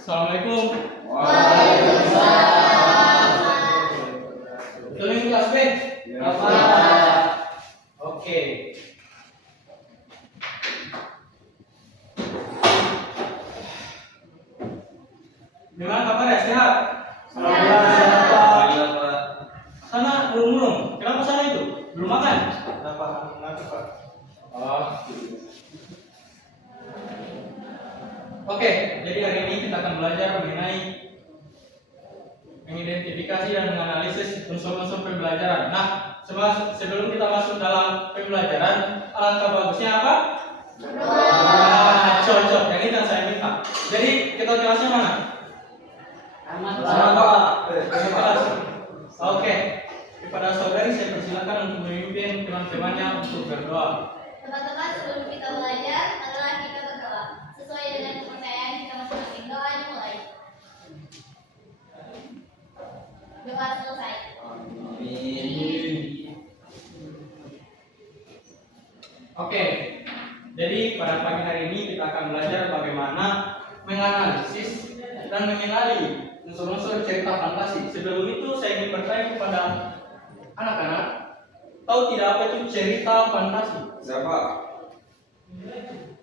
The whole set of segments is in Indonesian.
Assalamualaikum. Waalaikumsalam. Betul ini kelas B? Ya. Oke. Gimana kabar ya? Sehat? Sehat, Pak. Sana belum. Kenapa sana itu? Belum makan? Kenapa ngantuk, Pak? Oh. Oke, jadi hari ini kita akan belajar mengenai mengidentifikasi dan menganalisis unsur-unsur pembelajaran. Nah, sebelum kita masuk dalam pembelajaran, alangkah bagusnya apa? Nah, cocok. Yang ini yang saya minta. Jadi kita kelasnya mana? Sama, Pak. Kelas. Oke. Kepada saudari saya persilakan untuk memimpin teman-temannya untuk berdoa. Teman-teman, sebelum kita belajar, adalah kita berdoa. Sesuai dengan kepercayaan kita masing-masing. Doa dimulai. Doa selesai. Oke. Jadi pada pagi hari ini kita akan belajar bagaimana menganalisis dan mengenali unsur-unsur cerita fantasi. Sebelum itu saya ingin bertanya kepada anak-anak, tahu tidak apa itu cerita fantasi? Siapa?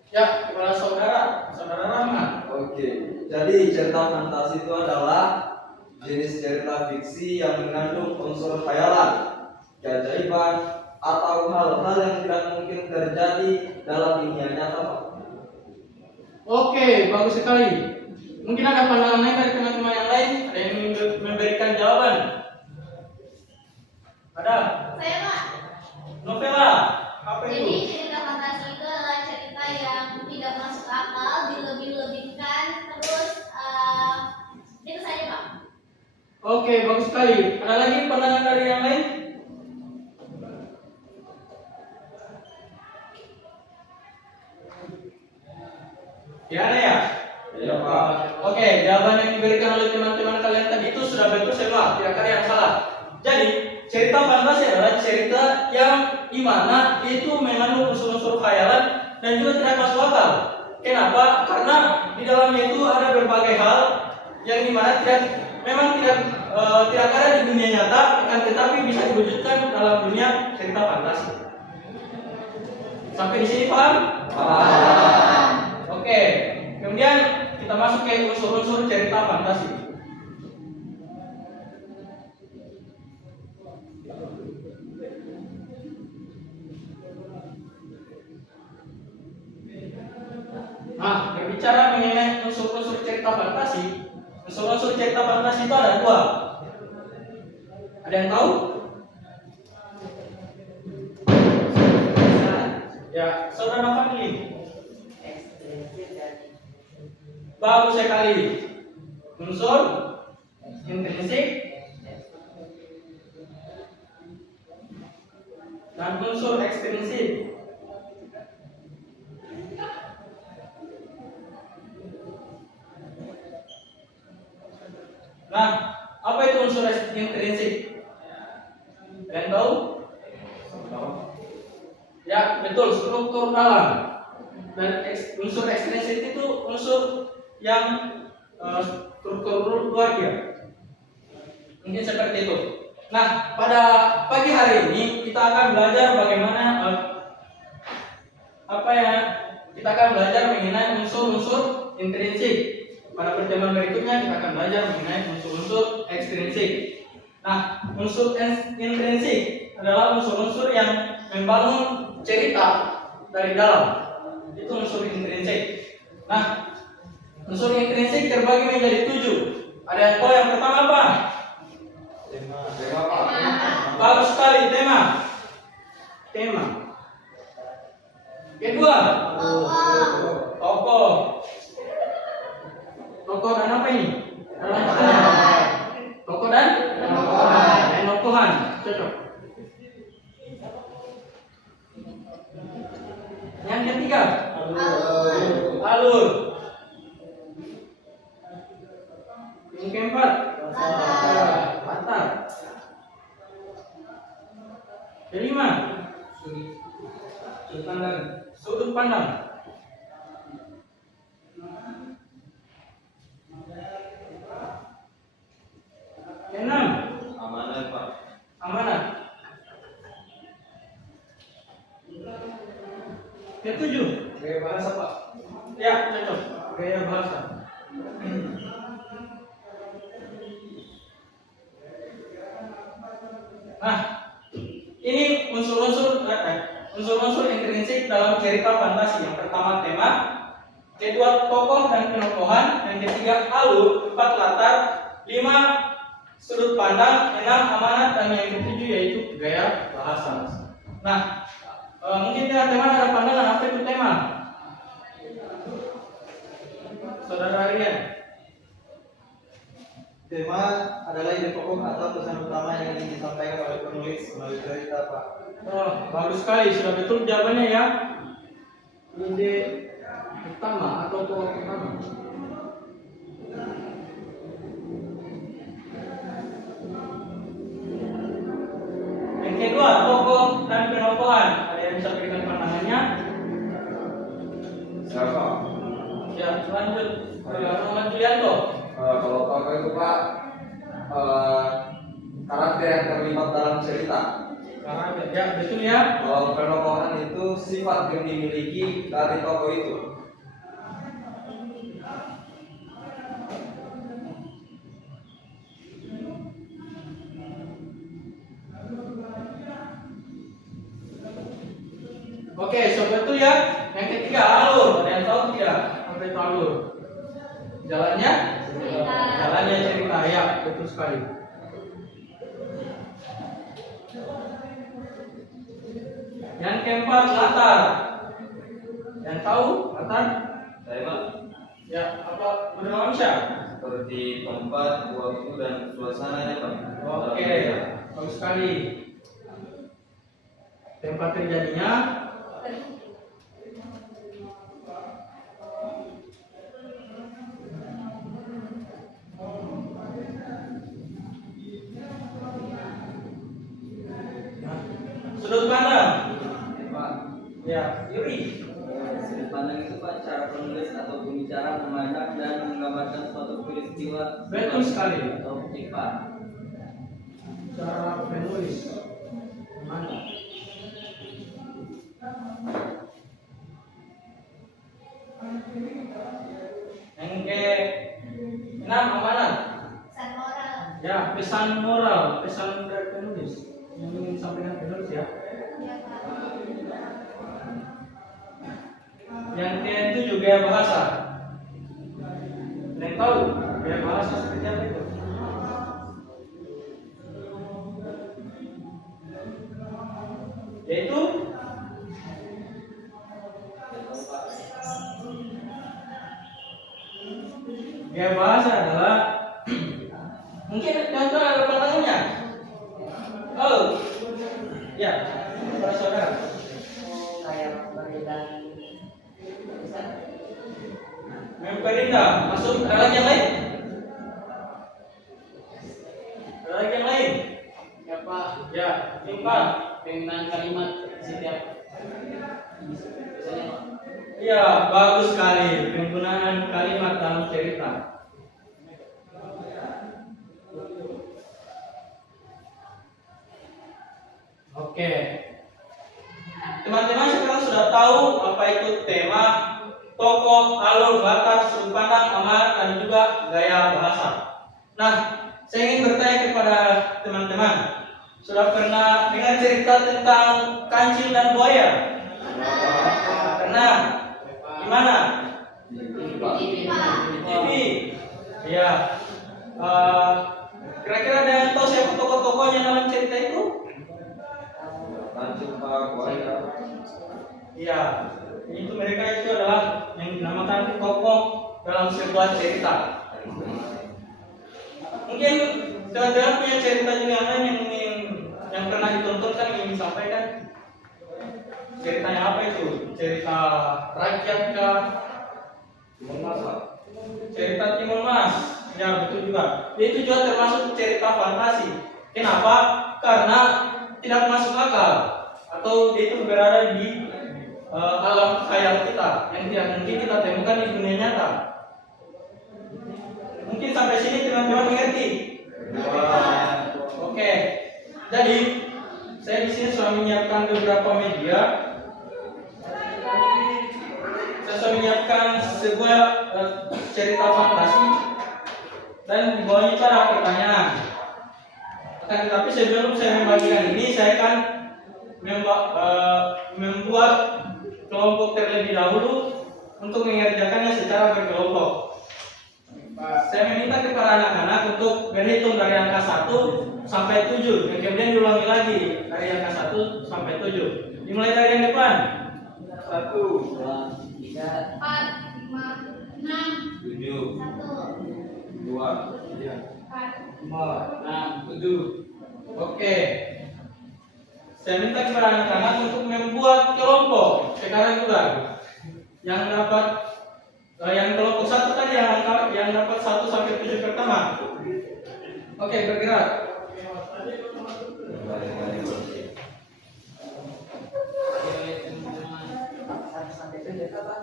Ya, kepada saudara Rahman. Oke. Jadi cerita fantasi itu adalah jenis cerita fiksi yang mengandung unsur khayalan, keajaiban, atau hal-hal yang tidak mungkin terjadi dalam dunia nyata, Pak. Oke, bagus sekali. Mungkin ada pandangan lain dari teman-teman yang lain? Ada yang memberikan jawaban? Ada? Saya, Pak. Novela. Apa Jadi itu? cerita fantasi itu adalah cerita yang tidak masuk akal, dilebih-lebihkan, terus itu saja, Pak. Oke, bagus sekali. Ada lagi pandangan dari yang lain? Ya ada ya? Iya, Pak. Oke, jawaban yang diberikan oleh teman-teman kalian tadi itu sudah betul semua, tidak ada yang salah. Jadi, cerita fantasi adalah cerita yang dimana itu mengandung unsur-unsur khayalan dan juga tidak masuk akal. Kenapa? Karena di dalamnya itu ada berbagai hal yang dimana memang tidak ada di dunia nyata, akan tetapi bisa diwujudkan dalam dunia cerita fantasi. Sampai di sini paham? Paham. Oke, kemudian kita masuk ke unsur-unsur cerita fantasi. Nah, berbicara mengenai unsur-unsur cerita fantasi, unsur-unsur cerita fantasi itu ada dua. Ada yang tahu? Ya, saudara Fadli. Bagus sekali. Unsur intrinsik dan unsur ekstrinsik. Nah, apa itu unsur intrinsik? Kalian tahu? Ya, betul, struktur dalam. Dan unsur ekstrinsik itu unsur yang struktur luar dia. Mungkin seperti itu. Nah, pada pagi hari ini kita akan belajar bagaimana kita akan belajar mengenai unsur-unsur intrinsik. Pada pertemuan berikutnya kita akan belajar mengenai unsur-unsur ekstrinsik. Nah, unsur intrinsik adalah unsur-unsur yang membangun cerita dari dalam. Itu unsur intrinsik. Nah, unsur intrinsik terbagi menjadi 7. Ada yang tahu yang pertama apa? Tema, Pak. Bagus sekali, tema. Kedua, tokoh. Tokoh dan apa ini? Tokoh dan tokohan. Cocok. Yang ketiga, alur. Yang keempat, latar. Kelima, sudut pandang. Ya, cocok. Gaya bahasa. Nah, ini unsur-unsur intrinsik dalam cerita fantasi. Yang pertama tema, kedua tokoh dan penokohan, yang ketiga alur, empat latar, lima sudut pandang, enam amanat, dan yang ketujuh yaitu gaya bahasa. Nah, mungkin teman-teman ada pandangan apa itu tema? Saudara Rian. Tema adalah ide pokok atau pesan utama yang ingin disampaikan oleh penulis melalui cerita, Pak. Oh, bagus sekali, sudah betul jawabannya ya. Ide utama atau pokok utama. Yang kedua, tokoh dan penokohan. Ada yang bisa berikan pandangannya? Siapa? Ya, lanjut. Muhammad Julianto. Kalau tokoh itu, Pak, karakter yang terlibat dalam cerita. Karakter, ya betul ya. Kalau penokohan itu sifat yang dimiliki dari tokoh itu. Oke, so betul ya. Yang ketiga alur. Ada yang tahu tidak apa itu alur? Jalannya? Cerita. Jalannya cerita, ya betul sekali. Yang keempat latar. Yang tahu latar? Saya, Pak, Ya, apa Bunda Mamsya? seperti tempat, waktu, dan suasananya, Pak. Oke, bagus sekali. Tempat terjadinya, sudut pandang. Pak, Ya, Yuri. Sudut pandang itu, Pak, cara penulis atau pembicara memandang dan menggambarkan suatu peristiwa Betul sekali. atau objek, Pak. Cara penulis. Mana? Yang ke enam amanat. Pesan moral. Ya, pesan moral, pesan dari penulis yang ingin disampaikan penulis ya. Ya, Pak. Yang ketujuh gaya bahasa. Yang tahu gaya bahasa seperti apa itu? Yaitu gaya bahasa adalah mungkin contoh ada pandangannya. Oh, ya, para saudara. Kayak memberikan Memperindah, masuk ada lagi yang lain? Ada lagi yang lain? ya, Pak, Ya, Pak. penggunaan kalimat setiap misalnya, Pak. Iya, bagus sekali penggunaan kalimat dalam cerita. Oke. Teman-teman sekarang sudah tahu apa itu tema, tokoh, alur, latar, sudut pandang, amanat, dan juga gaya bahasa. Nah, saya ingin bertanya kepada teman-teman, sudah pernah dengar cerita tentang kancil dan buaya? Pernah? Gimana? TV, Pak. Di TV. Iya. Kira-kira ada yang tahu siapa tokoh-tokohnya dalam cerita itu? Lanjut, Pak, buaya. Iya. Itu mereka itu adalah yang dinamakan tokoh dalam sebuah cerita. Mungkin teman-teman punya cerita juga yang lain yang pernah ditontonkan ingin disampaikan. Ceritanya apa itu? Cerita rakyat kah? Timun Mas, Pak. Cerita Timun Mas. Ya betul juga. Itu juga termasuk cerita fantasi. Kenapa? Karena tidak masuk akal atau itu berada di alam khayal kita yang tidak mungkin kita temukan di dunia nyata. Mungkin sampai sini teman-teman mengerti. Oke. Jadi saya di sini sudah menyiapkan beberapa media. Saya sudah menyiapkan sebuah cerita fantasi dan di bawahnya itu ada pertanyaan. Akan tetapi sebelum saya membagikan ini, saya akan membuat kelompok terlebih dahulu untuk mengerjakannya secara berkelompok. Saya meminta kepada anak-anak untuk berhitung dari angka 1 sampai 7 dan kemudian diulangi lagi dari angka 1 sampai 7. Dimulai dari yang depan. 1, 2, 3, 4, 5, 6, 7, 1, 2, 4, 5, 6, 7. Oke. Saya minta kepada anak-anak untuk membuat kelompok sekarang juga. Yang dapat yang kelompok 1 tadi yang dapat 1 sampai 7 pertama. Oke, bergerak.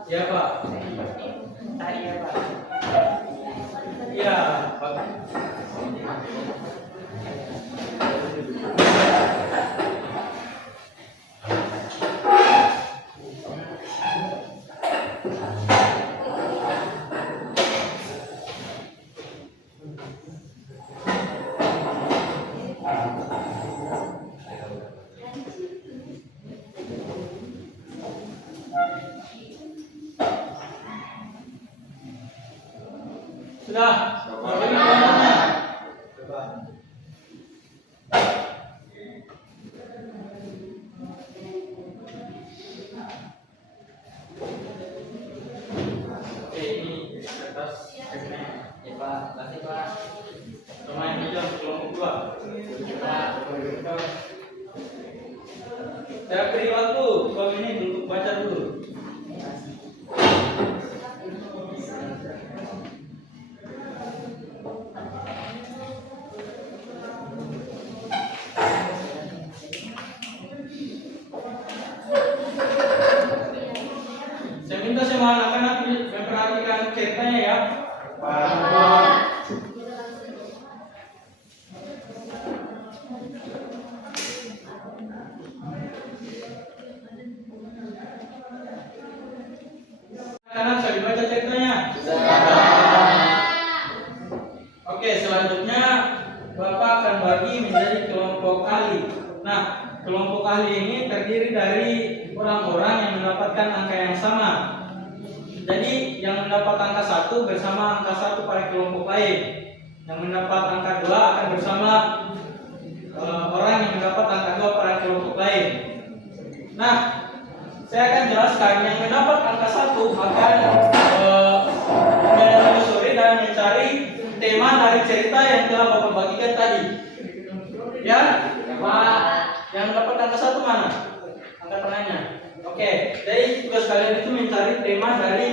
Ya, Pak. Iya, Pak. Sudah. Bagi kelompoknya. Oke, ini kertas kertasnya. ya Pak, kasih Pak. Pemain meja kelompok 2. Saya beri waktu 2 menit untuk baca dulu. Saya minta semua anak-anak memperhatikan ceritanya ya. Anak-anak sudah dibaca ceritanya. Oke, selanjutnya Bapak akan bagi menjadi kelompok ahli. Nah, kelompok ahli ini terdiri dari orang-orang yang mendapatkan angka yang sama. Jadi, yang mendapat angka 1 bersama angka 1 pada kelompok lain. Yang mendapat angka 2 akan bersama orang yang mendapat angka 2 pada kelompok lain. Nah, saya akan jelaskan yang mendapat angka 1 akan menelusuri dan mencari tema dari cerita yang telah Bapak bagikan tadi. Ya, Pak. Yang dapat angka 1 mana? Angkat tangannya. Oke, jadi tugas kalian itu mencari tema dari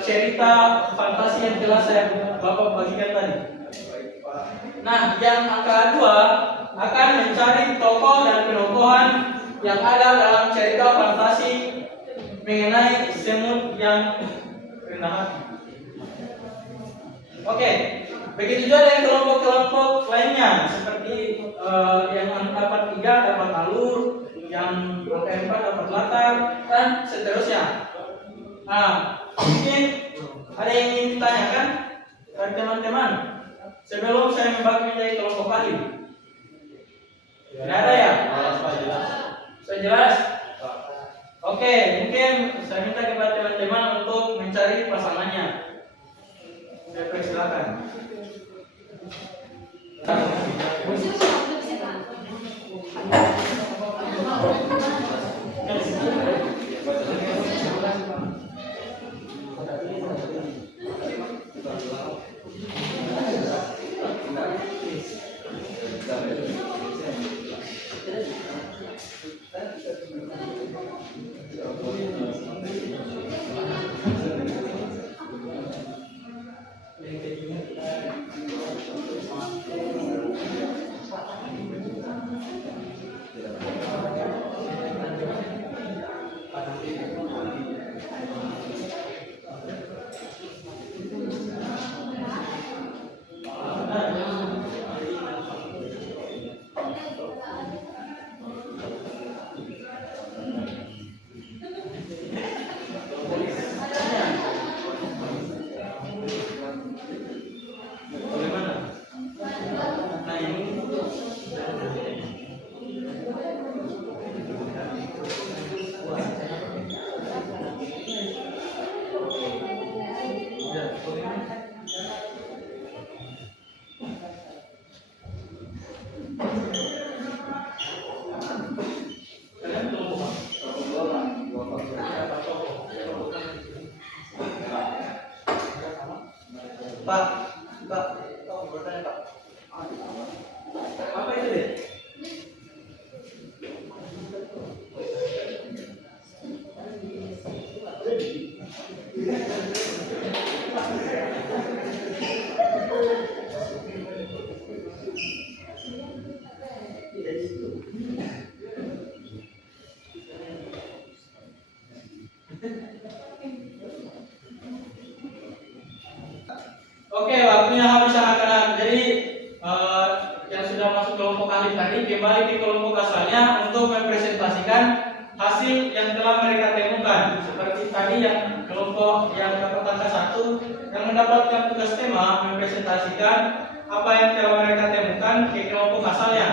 cerita fantasi yang telah Bapak bagikan tadi. Nah, yang angka 2 akan mencari tokoh dan penokohan yang ada dalam cerita fantasi mengenai semut yang rendah hati. Oke, begitu juga dengan kelompok-kelompok lainnya seperti yang dapat 3 dapat alur, yang angka 4 dapat latar, dan seterusnya. Nah, mungkin ada yang ingin ditanyakan dari teman-teman sebelum saya membagi menjadi kelompok ahli. Tidak ada ya? Sudah jelas? Oke, mungkin saya minta kepada teman-teman untuk mencari pasangannya. Saya persilakan. Pak, bertanya Pak. Apa itu deh? Oke, waktunya habis anak-anak. Jadi yang sudah masuk kelompok ahli tadi kembali ke kelompok asalnya untuk mempresentasikan hasil yang telah mereka temukan. Seperti tadi yang kelompok yang dapat angka 1 yang mendapatkan tugas tema mempresentasikan apa yang telah mereka temukan ke kelompok asalnya.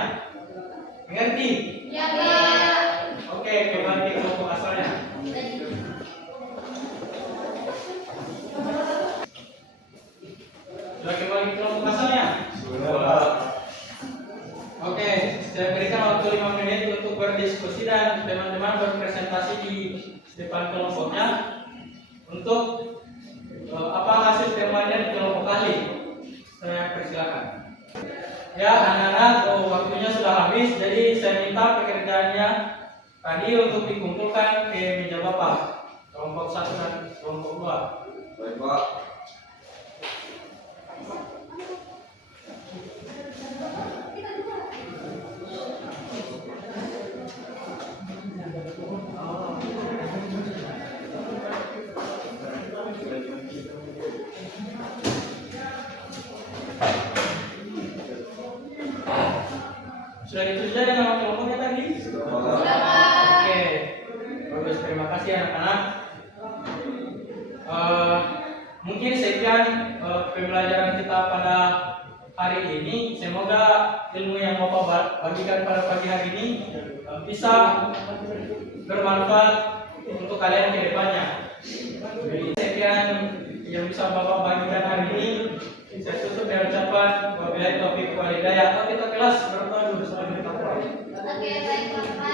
Mengerti? Ya, Pak. Oke, kembali ke kelompok asalnya. Sudah kembali ke kelompok asalnya? Oke, saya berikan waktu 5 menit untuk berdiskusi dan teman-teman berpresentasi di depan kelompoknya untuk apa hasil temuannya di kelompok ahli. Saya persilakan. Ya, anak-anak, waktunya sudah habis, jadi saya minta pekerjaannya tadi untuk dikumpulkan ke meja Bapak. Kelompok 1 dan kelompok 2. Baik, Pak. Sudah ditulis aja nama kelompoknya tadi? Sudah, Pak. Oke, bagus. Terima kasih anak-anak. Mungkin sekian pembelajaran kita pada hari ini. Semoga ilmu yang Bapak bagikan pada pagi hari ini bisa bermanfaat untuk kalian ke depannya. Jadi sekian yang bisa Bapak bagikan hari ini. Saya tutup dengan ucapan wabillahi taufiq wal hidayah. Kita kelas berdoa dulu sebelum kita mulai. Oke, baik, Pak.